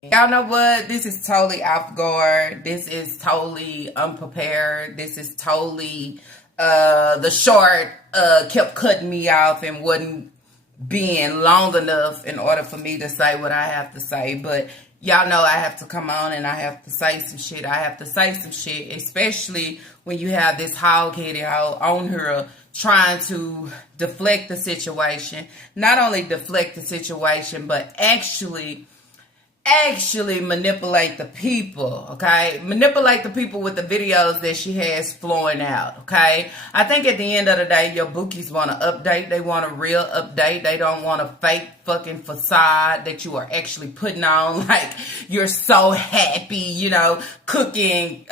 Y'all know what? This is totally off guard. This is totally unprepared. This is totally the short kept cutting me off and wasn't being long enough in order for me to say what I have to say. But y'all know I have to come on and I have to say some shit. I have to say some shit, especially when you have this hog-headed hoe on here trying to deflect the situation. Not only deflect the situation, but actually manipulate the people, okay? Manipulate the people with the videos that she has flowing out, okay? I think at the end of the day, your bookies want to update. They want a real update. They don't want a fake fucking facade that you are actually putting on like you're so happy, you know, cooking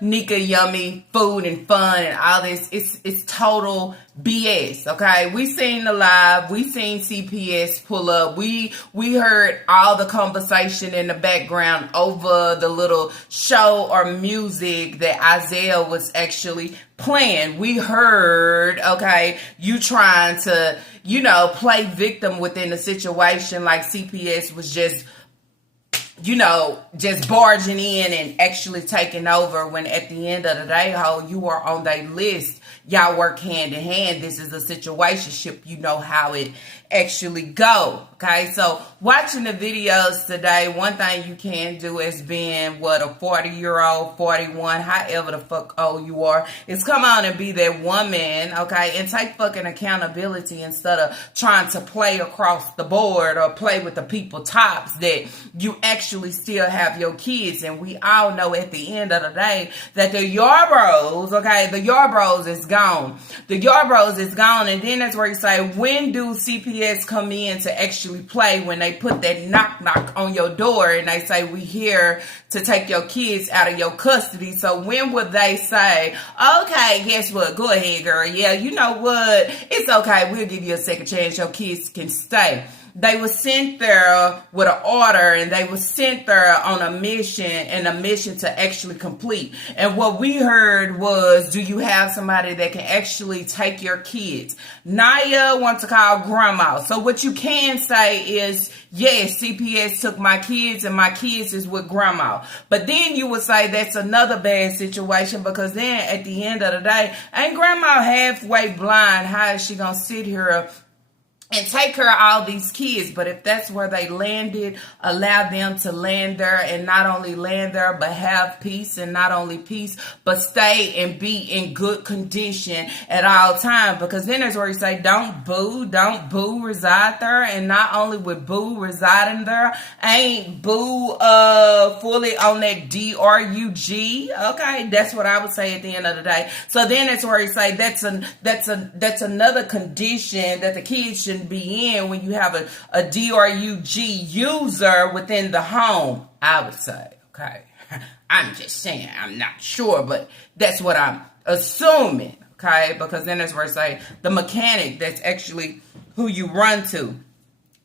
Nika yummy food and fun and all this. It's total BS, okay? We seen the live, we seen CPS pull up, we heard all the conversation in the background over the little show or music that Isaiah was actually playing. We heard, okay, you trying to, you know, play victim within the situation like CPS was just, you know, just barging in and actually taking over when at the end of the day, ho, you are on their list. Y'all work hand in hand. This is a situationship. You know how it actually go. Okay, so watching the videos today, one thing you can do as being, what, a 40-year-old, 41, however the fuck old you are, is come on and be that woman, okay, and take fucking accountability instead of trying to play across the board or play with the people tops that you actually still have your kids. And we all know at the end of the day that the Yarbros, okay, the Yarbros is gone. The Yarbros is gone. And then that's where you say, when do CPS come in to actually play, when they put that knock on your door and they say, we here to take your kids out of your custody? So when would they say, okay, guess what? Go ahead, girl. Yeah, you know what? It's okay. We'll give you a second chance. Your kids can stay. They were sent there with an order and they were sent there on a mission and a mission to actually complete. And what we heard was, do you have somebody that can actually take your kids? Naya wants to call grandma. So what you can say is, yes, CPS took my kids and my kids is with grandma. But then you would say that's another bad situation, because then at the end of the day, ain't grandma halfway blind? How is she going to sit here and take care of all these kids? But if that's where they landed, allow them to land there, and not only land there, but have peace, and not only peace, but stay and be in good condition at all times. Because then there's where you say, don't boo reside there. And not only with boo residing there, ain't boo fully on that DRUG. Okay, that's what I would say at the end of the day. So then that's where you say that's another condition that the kids should be in when you have a DRUG user within the home, I would say. Okay, I'm just saying, I'm not sure, but that's what I'm assuming. Okay, because then that's where I say the mechanic, that's actually who you run to.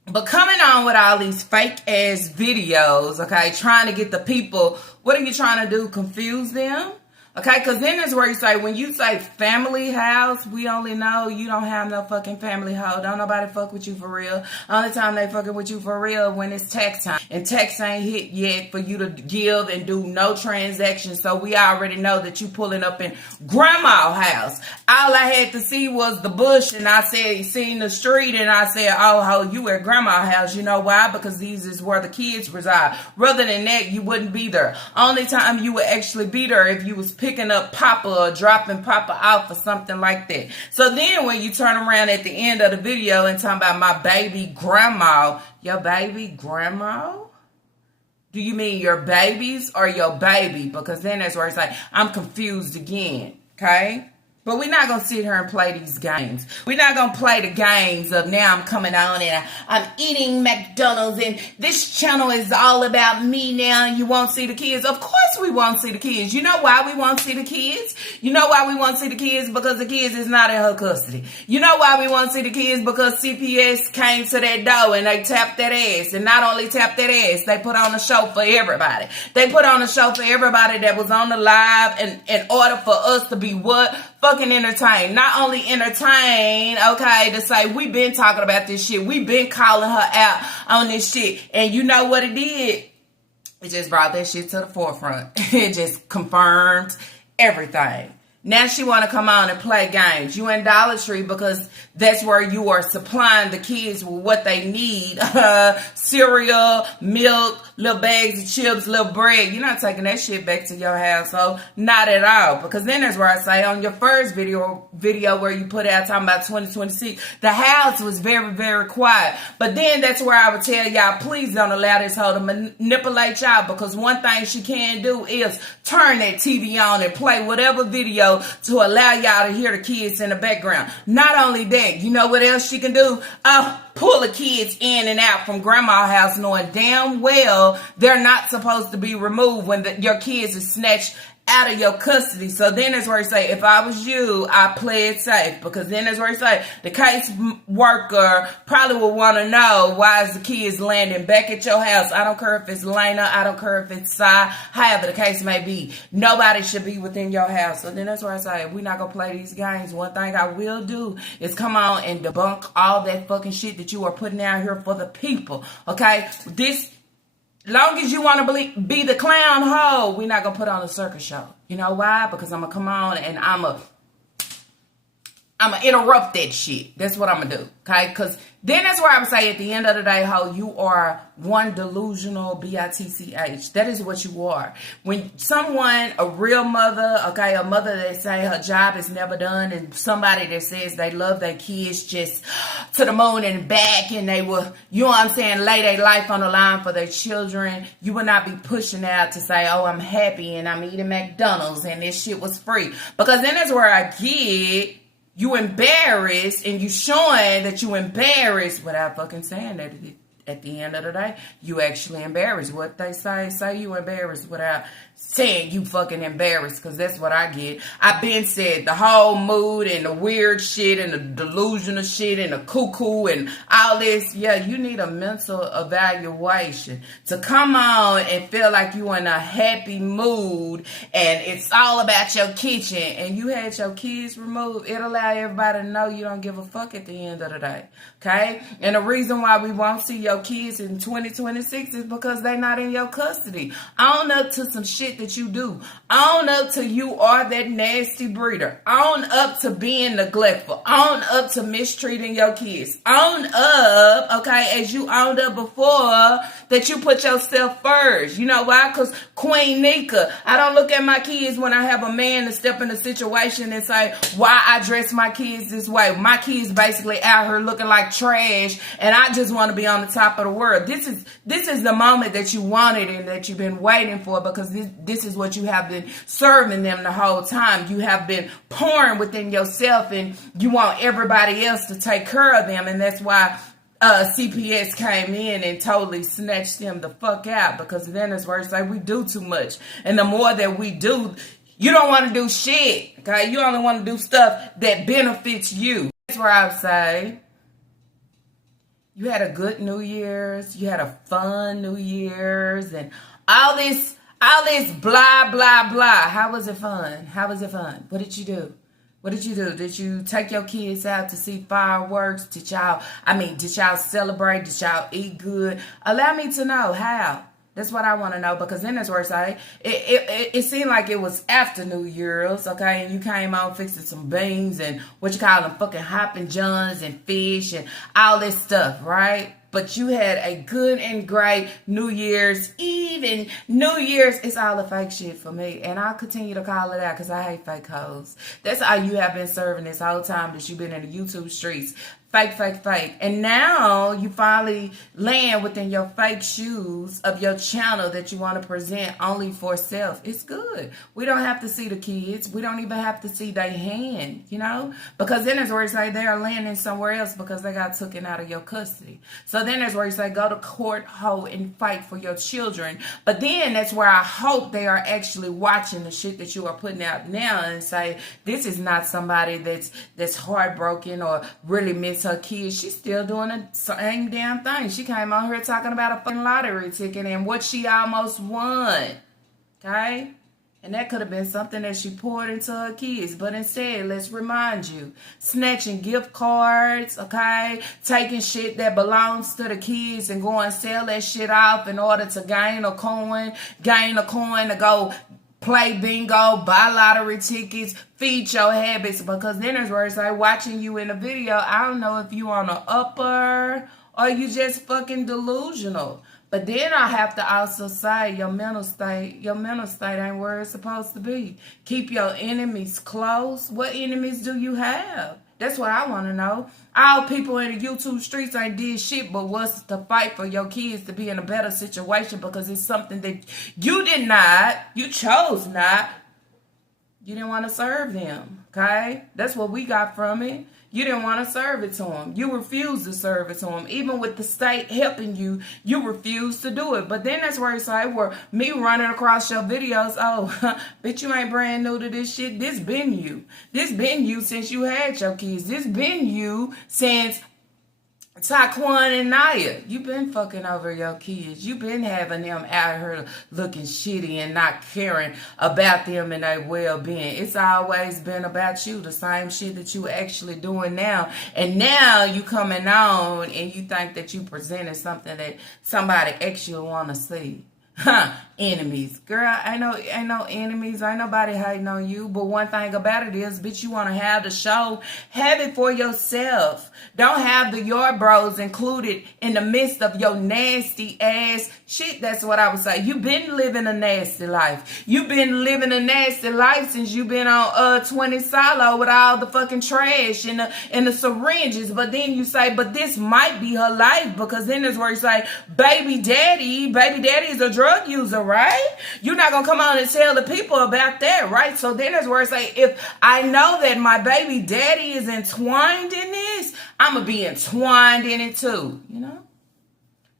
But coming on with all these fake ass videos, okay, trying to get the people, what are you trying to do? Confuse them? Okay, because then that's where you say, when you say family house, we only know you don't have no fucking family hoe. Don't nobody fuck with you for real. Only time they fucking with you for real when it's tax time. And tax ain't hit yet for you to give and do no transactions. So we already know that you pulling up in grandma's house. All I had to see was the bush, and I said, seen the street, and I said, oh, ho, you at grandma's house. You know why? Because these is where the kids reside. Rather than that, you wouldn't be there. Only time you would actually be there if you was picking up Papa or dropping Papa out for something like that. So then when you turn around at the end of the video and talk about my baby grandma, your baby grandma? Do you mean your babies or your baby? Because then that's where it's like, I'm confused again, okay? But we're not going to sit here and play these games. We're not going to play the games of now I'm coming on and I'm eating McDonald's and this channel is all about me now and you won't see the kids. Of course we won't see the kids. You know why we won't see the kids? You know why we won't see the kids? Because the kids is not in her custody. You know why we won't see the kids? Because CPS came to that door and they tapped that ass. And not only tapped that ass, they put on a show for everybody. They put on a show for everybody that was on the live, and in order for us to be what? Fucking entertained. Not only entertained, okay, to say we've been talking about this shit. We've been calling her out on this shit. And you know what it did? It just brought that shit to the forefront. It just confirmed everything. Now she want to come on and play games. You in Dollar Tree because that's where you are supplying the kids with what they need. Cereal, milk, little bags of chips, little bread. You're not taking that shit back to your household. Not at all. Because then that's where I say on your first video where you put out talking about 2026, the house was very, very quiet. But then that's where I would tell y'all, please don't allow this hoe to manipulate y'all. Because one thing she can do is turn that TV on and play whatever video to allow y'all to hear the kids in the background. Not only that, you know what else she can do? Pull the kids in and out from grandma's house knowing damn well they're not supposed to be removed when your kids are snatched out of your custody. So then that's where you say, if I was you, I play it safe. Because then that's where you say, the case worker probably will want to know why is the kids landing back at your house. I don't care if it's Lena, I don't care if it's Sai, however the case may be. Nobody should be within your house. So then that's where I say, if we're not going to play these games, one thing I will do is come on and debunk all that fucking shit that you are putting out here for the people. Okay? Long as you want to be the clown hoe, we're not going to put on a circus show. You know why? Because I'm going to come on and I'm going to interrupt that shit. That's what I'm going to do. Okay? Because then that's where I would say at the end of the day, ho, you are one delusional bitch. That is what you are. When someone, a real mother, okay, a mother that say her job is never done, and somebody that says they love their kids just to the moon and back, and they will, you know what I'm saying, lay their life on the line for their children, you will not be pushing out to say, oh, I'm happy and I'm eating McDonald's and this shit was free. Because then that's where I get you embarrassed, and you showing that you embarrassed without fucking saying that. At the end of the day, you actually embarrassed. What they say you embarrassed without saying you fucking embarrassed, because that's what I get. I've been said the whole mood and the weird shit and the delusional shit and the cuckoo and all this. Yeah, you need a mental evaluation to come on and feel like you in a happy mood and it's all about your kitchen and you had your kids removed. It'll allow everybody to know you don't give a fuck at the end of the day. Okay? And the reason why we won't see your kids in 2026 is because they're not in your custody. Own up to some shit that you do. Own up to you are that nasty breeder. Own up to being neglectful. Own up to mistreating your kids. Own up, okay, as you owned up before, that you put yourself first. You know why? Because Queen Nika, I don't look at my kids when I have a man to step in a situation and say, why I dress my kids this way. My kids basically out here looking like trash and I just want to be on the top of the world. This is the moment that you wanted and that you've been waiting for, because this is what you have been serving them the whole time. You have been pouring within yourself and you want everybody else to take care of them, and that's why CPS came in and totally snatched them the fuck out, because then it's where it's like we do too much, and the more that we do, you don't want to do shit. Okay, you only want to do stuff that benefits you. That's where I would say you had a good New Year's, you had a fun New Year's, and all this blah blah blah. How was it fun? How was it fun? What did you do? What did you do? Did you take your kids out to see fireworks? Did y'all celebrate? Did y'all eat good? Allow me to know how. That's what I want to know, because then that's where it's like, it seemed like it was after New Year's, okay? And you came out fixing some beans and what you call them fucking hopping johns and fish and all this stuff, right? But you had a good and great New Year's Eve, and New Year's is all the fake shit for me. And I'll continue to call it out because I hate fake hoes. That's how you have been serving this whole time that you've been in the YouTube streets. Fake, fake, fake. And now you finally land within your fake shoes of your channel that you want to present only for self. It's good. We don't have to see the kids. We don't even have to see their hand, you know? Because then it's where you say they are landing somewhere else because they got taken out of your custody. So then that's where you say go to court, hoe, and fight for your children. But then that's where I hope they are actually watching the shit that you are putting out now and say, this is not somebody that's heartbroken or really miss her kids. She's still doing the same damn thing. She came on here talking about a fucking lottery ticket and what she almost won. Okay? And that could have been something that she poured into her kids. But instead, let's remind you, snatching gift cards, okay? Taking shit that belongs to the kids and go and sell that shit off in order to gain a coin to go play bingo, buy lottery tickets, feed your habits. Because then there's where it's like watching you in a video. I don't know if you on the upper or you just fucking delusional. But then I have to also say your mental state ain't where it's supposed to be. Keep your enemies close. What enemies do you have? That's what I want to know. All people in the YouTube streets ain't did shit but was to fight for your kids to be in a better situation because it's something that you did not, you chose not. You didn't want to serve them, okay? That's what we got from it. You didn't want to serve it to them. You refused to serve it to them. Even with the state helping you, you refused to do it. But then that's where it's like, where me running across your videos, oh, bitch, you ain't brand new to this shit. This been you. This been you since you had your kids. This been you since Taquan and Naya. You been fucking over your kids. You been having them out here looking shitty and not caring about them and their well-being. It's always been about you, the same shit that you actually doing now. And now you coming on and you think that you presented something that somebody actually want to see. Enemies. Girl, ain't no enemies. Ain't nobody hating on you. But one thing about it is, bitch, you want to have the show. Have it for yourself. Don't have the your bros included in the midst of your nasty ass shit. That's what I would say. You been living a nasty life. You been living a nasty life since you been on 20 solo with all the fucking trash and the syringes. But then you say, but this might be her life, because then there's where you say, baby daddy is a drug user, right? You're not gonna come on and tell the people about that, right? So then there's where I say, if I know that my baby daddy is entwined in this, I'm gonna be entwined in it too, you know?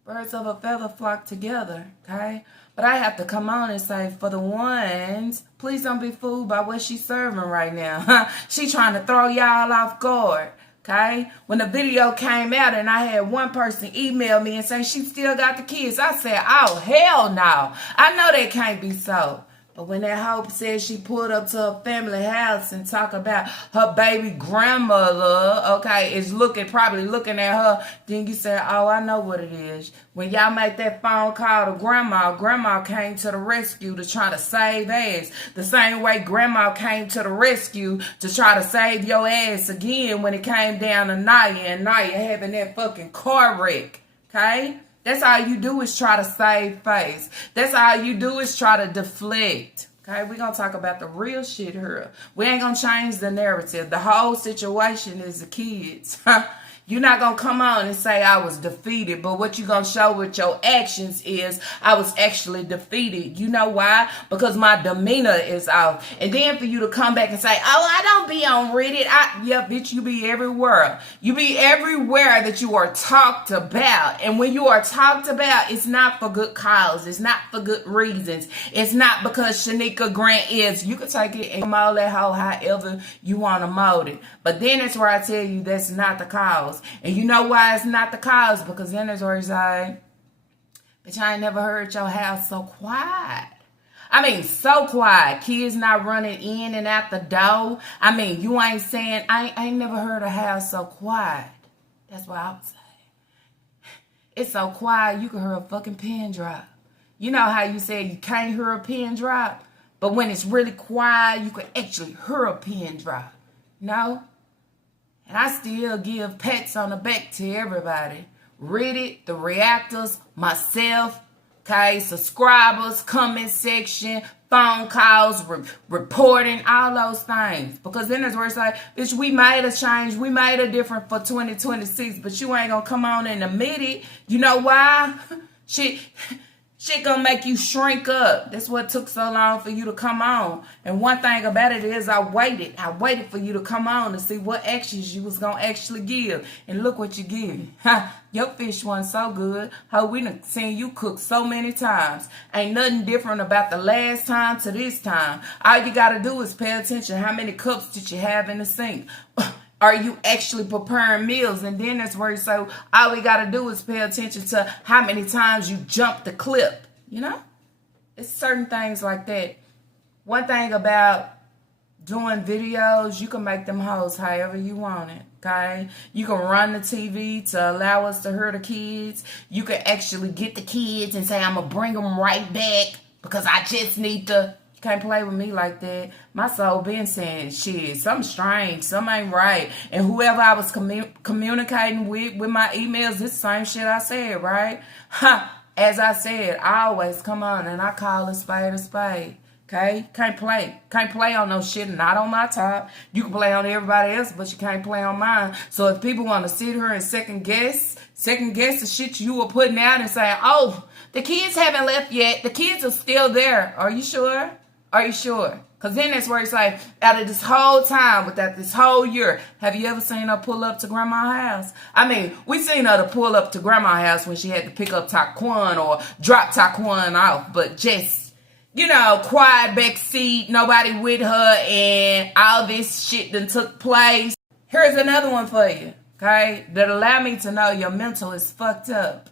Birds of a feather flock together, okay? But I have to come on and say, for the ones, please don't be fooled by what she's serving right now. She trying to throw y'all off guard. Okay, when the video came out and I had one person email me and say she still got the kids, I said, oh, hell no. I know that can't be so. But when that hoe said she pulled up to her family house and talk about her baby grandmother, okay, is probably looking at her, then you say, oh, I know what it is. When y'all make that phone call to grandma came to the rescue to try to save ass. The same way grandma came to the rescue to try to save your ass again when it came down to Naya and Naya having that fucking car wreck, okay? That's all you do is try to save face. That's all you do is try to deflect. Okay, we're going to talk about the real shit here. We ain't going to change the narrative. The whole situation is the kids. You're not going to come on and say I was defeated, but what you're going to show with your actions is I was actually defeated. You know why? Because my demeanor is off. And then for you to come back and say, oh, I don't be on Reddit. Yeah, bitch, you be everywhere. You be everywhere that you are talked about. And when you are talked about, it's not for good cause. It's not for good reasons. It's not because Shanika Grant is. You can take it and mold that hoe however you want to mold it. But then that's where I tell you that's not the cause. And you know why it's not the cause? Because then there's where it's like, bitch, I ain't never heard your house so quiet. I mean, so quiet. Kids not running in and out the door. I mean, you ain't saying, I ain't never heard a house so quiet. That's what I would say. It's so quiet, you can hear a fucking pin drop. You know how you said you can't hear a pin drop? But when it's really quiet, you can actually hear a pin drop. No? And I still give pats on the back to everybody. Reddit, the reactors, myself, okay, subscribers, comment section, phone calls, reporting, all those things. Because then there's where it's like, bitch, we made a change. We made a difference for 2026, but you ain't going to come on and admit it. You know why? Shit gonna make you shrink up. That's what took so long for you to come on. And one thing about it is I waited. I waited for you to come on to see what actions you was gonna actually give. And look what you give. Your fish wasn't so good. How we done seen you cook so many times. Ain't nothing different about the last time to this time. All you gotta do is pay attention. How many cups did you have in the sink? Are you actually preparing meals? And then that's where you say, all we got to do is pay attention to how many times you jump the clip. You know? It's certain things like that One thing about doing videos, you can make them hoes however you want it. Okay, you can run the TV to allow us to hear the kids. You can actually get the kids and say, I'm gonna bring them right back because I just need to. You can't play with me like that. My soul been saying shit, something strange, something ain't right. And whoever I was communicating with my emails, this same shit I said, right? As I said, I always come on and I call a spade a spade. Okay? Can't play on no shit, not on my top. You can play on everybody else, but you can't play on mine. So if people want to sit here and second guess the shit you were putting out and say, oh, the kids haven't left yet. The kids are still there. Are you sure? Are you sure? Because then that's where it's like, out of this whole time, without this whole year, have you ever seen her pull up to grandma's house? I mean, we seen her to pull up to grandma's house when she had to pick up Taquan or drop Taquan off, but just, you know, quiet back seat, nobody with her, and all this shit done took place. Here's another one for you, okay, that allow me to know your mental is fucked up,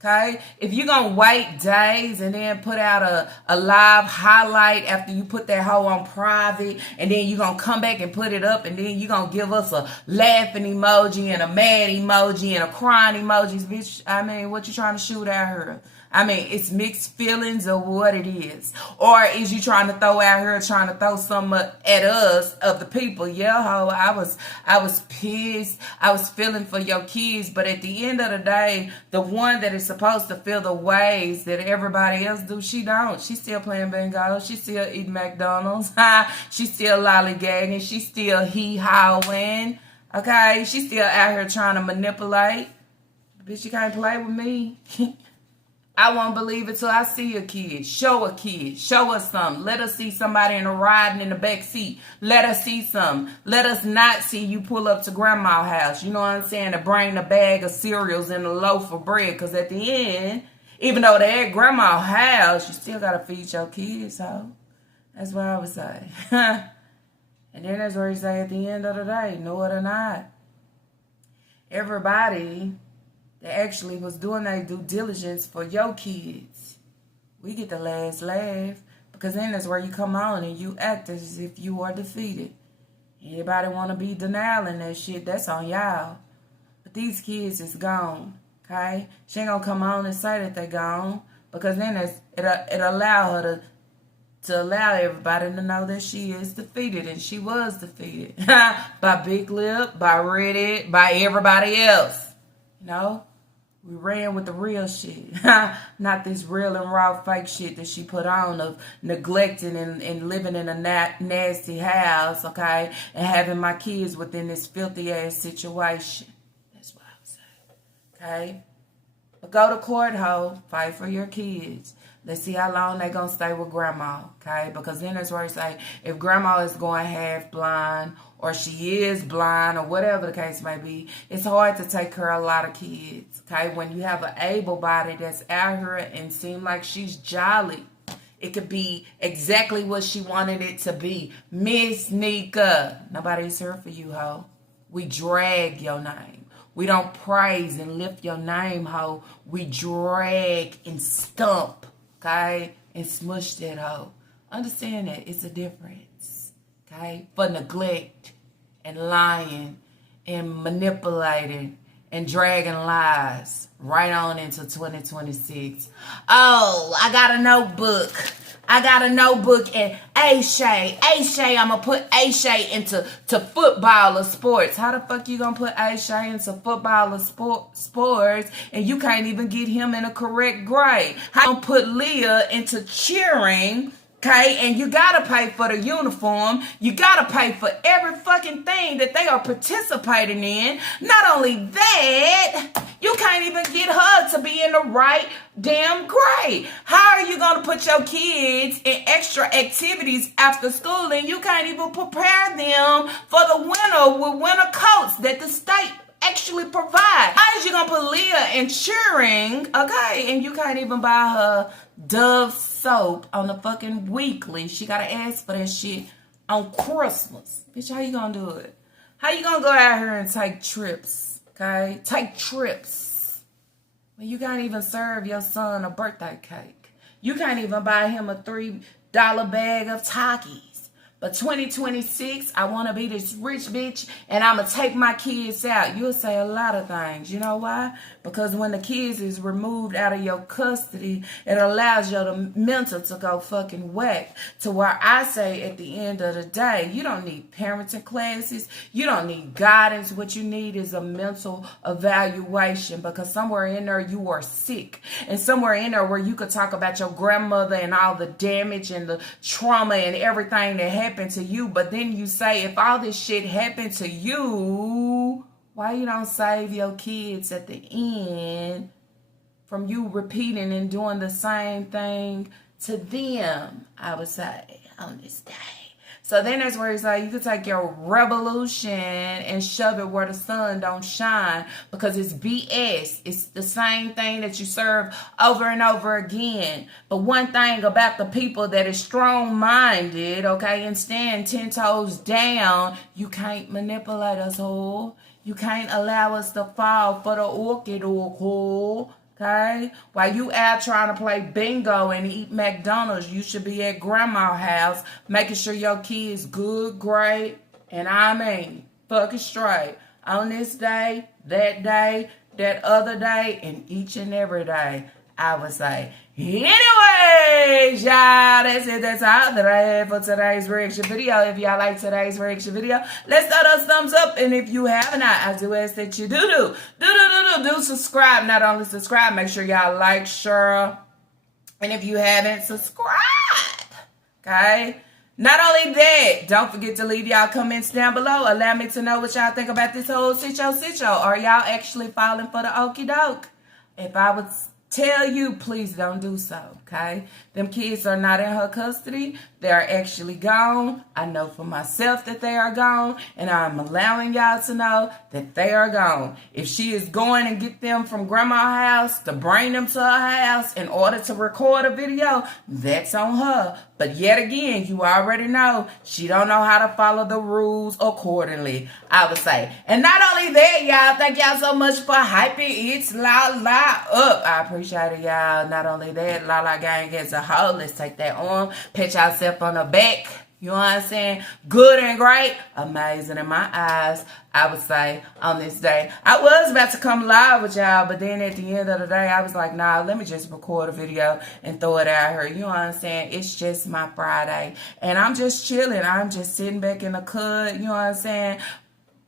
okay? If you're going to wait days and then put out a live highlight after you put that hoe on private, and then you're going to come back and put it up, and then you're going to give us a laughing emoji and a mad emoji and a crying emojis, bitch, I mean, what you trying to shoot at her? I mean, it's mixed feelings of what it is. Or is you trying to throw out here, trying to throw something at us, of the people? Yeah, ho, I was pissed. I was feeling for your kids. But at the end of the day, the one that is supposed to feel the ways that everybody else do, she don't. She's still playing bingo. She's still eating McDonald's. She's still lollygagging. She's still hee-hawing. Okay? She's still out here trying to manipulate. Bitch, you can't play with me. I won't believe it till I see a kid. Show a kid. Show us something. Let us see somebody in a riding in the back seat. Let us see something. Let us not see you pull up to grandma's house. You know what I'm saying? To bring the bag of cereals and a loaf of bread. Because at the end, even though they're at grandma's house, you still got to feed your kids, ho. That's what I would say. And then that's where you say at the end of the day, know it or not, everybody that actually was doing their due diligence for your kids, we get the last laugh, because then that's where you come on and you act as if you are defeated. Anybody want to be denying that shit, that's on y'all. But these kids is gone, okay? She ain't gonna come on and say that they gone, because then it allow her to allow everybody to know that she is defeated, and she was defeated by Big Lip, by Reddit, by everybody else. You know, we ran with the real shit, not this real and raw fake shit that she put on of neglecting and living in a nasty house, okay, and having my kids within this filthy ass situation. That's what I would say, okay? But go to court, ho, fight for your kids. Let's see how long they gonna stay with grandma, okay? Because then that's where you say, if grandma is going half blind, or she is blind, or whatever the case may be, it's hard to take care of a lot of kids, okay? When you have an able body that's out here and seem like she's jolly, it could be exactly what she wanted it to be. Miss Nika, nobody's here for you, ho. We drag your name. We don't praise and lift your name, ho. We drag and stump, okay? And smush that hoe. Understand that it's a difference, okay? For neglect and lying and manipulating and dragging lies right on into 2026. Oh, I got a notebook. And Aisha, I'm going to put Aisha into football or sports. How the fuck you going to put Aisha into football or sports and you can't even get him in a correct grade? How you going to put Leah into cheering, okay, and you got to pay for the uniform. You got to pay for every fucking thing that they are participating in. Not only that, you can't even get her to be in the right damn grade. How are you going to put your kids in extra activities after school and you can't even prepare them for the winter with winter coats that the state actually provide? How is you going to put Leah in cheering, okay, and you can't even buy her Dove soap on the fucking weekly? She got to ask for that shit on Christmas. Bitch, how you going to do it? How you going to go out here and take trips, okay? Take trips when you can't even serve your son a birthday cake. You can't even buy him a bag of Takis. But 2026, I want to be this rich bitch and I'm going to take my kids out. You'll say a lot of things. You know why? Because when the kids is removed out of your custody, it allows your mental to go fucking whack. To where I say at the end of the day, you don't need parenting classes. You don't need guidance. What you need is a mental evaluation, because somewhere in there you are sick. And somewhere in there where you could talk about your grandmother and all the damage and the trauma and everything that happened to you, but then you say, if all this shit happened to you, why you don't save your kids at the end from you repeating and doing the same thing to them, I would say, on this day. So then that's where it's like, you could take your revolution and shove it where the sun don't shine, because it's BS. It's the same thing that you serve over and over again. But one thing about the people that is strong-minded, okay, and stand 10 toes down, you can't manipulate us all. You can't allow us to fall for the orchid or cool. Okay? While you out trying to play bingo and eat McDonald's, you should be at grandma's house making sure your kids good, great, and I mean, fucking straight. On this day, that other day, and each and every day, I would say. Anyways, y'all, that's it. That's all that I have for today's reaction video. If y'all like today's reaction video, let's throw those thumbs up. And if you haven't, I do ask that you do subscribe. Not only subscribe, make sure y'all like, share. And if you haven't, subscribe. Okay? Not only that, don't forget to leave y'all comments down below. Allow me to know what y'all think about this whole sitcho. Are y'all actually falling for the okie doke? If I would tell you, please don't do so, okay? Them kids are not in her custody. They are actually gone. I know for myself that they are gone, and I'm allowing y'all to know that they are gone. If she is going and get them from grandma's house to bring them to her house in order to record a video, that's on her. But yet again, you already know she don't know how to follow the rules accordingly, I would say. And not only that, y'all, thank y'all so much for hyping It's La La up. I appreciate it, y'all. Not only that, La La Gang as a whole. Let's take that on. Pat yourself on the back. You know what I'm saying? Good and great. Amazing in my eyes, I would say, on this day. I was about to come live with y'all, but then at the end of the day, I was like, nah, let me just record a video and throw it out here. You know what I'm saying? It's just my Friday. And I'm just chilling. I'm just sitting back in the cut. You know what I'm saying?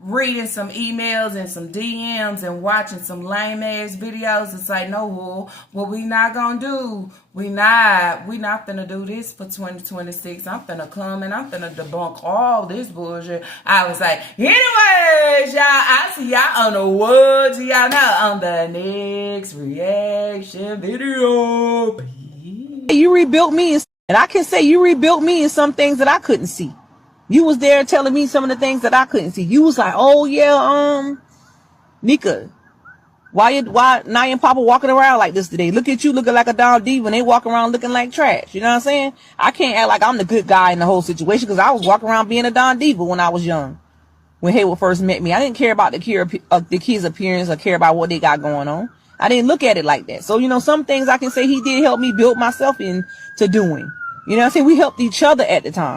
Reading some emails and some DMs and watching some lame ass videos. It's like, no, what we not gonna do? We not finna do this for 2026. I'm finna come and I'm finna debunk all this bullshit. I was like, anyways, y'all, I see y'all on the words. Y'all know on the next reaction video. You rebuilt me, and I can say you rebuilt me in some things that I couldn't see. You was there telling me some of the things that I couldn't see. You was like, oh yeah, Nika, why now and Papa walking around like this today? Look at you looking like a Don D when they walk around looking like trash. You know what I'm saying? I can't act like I'm the good guy in the whole situation, because I was walking around being a Don Diva when I was young. When Hayward first met me, I didn't care about the kid's appearance or care about what they got going on. I didn't look at it like that. So, you know, some things I can say he did help me build myself into doing. You know what I'm saying? We helped each other at the time.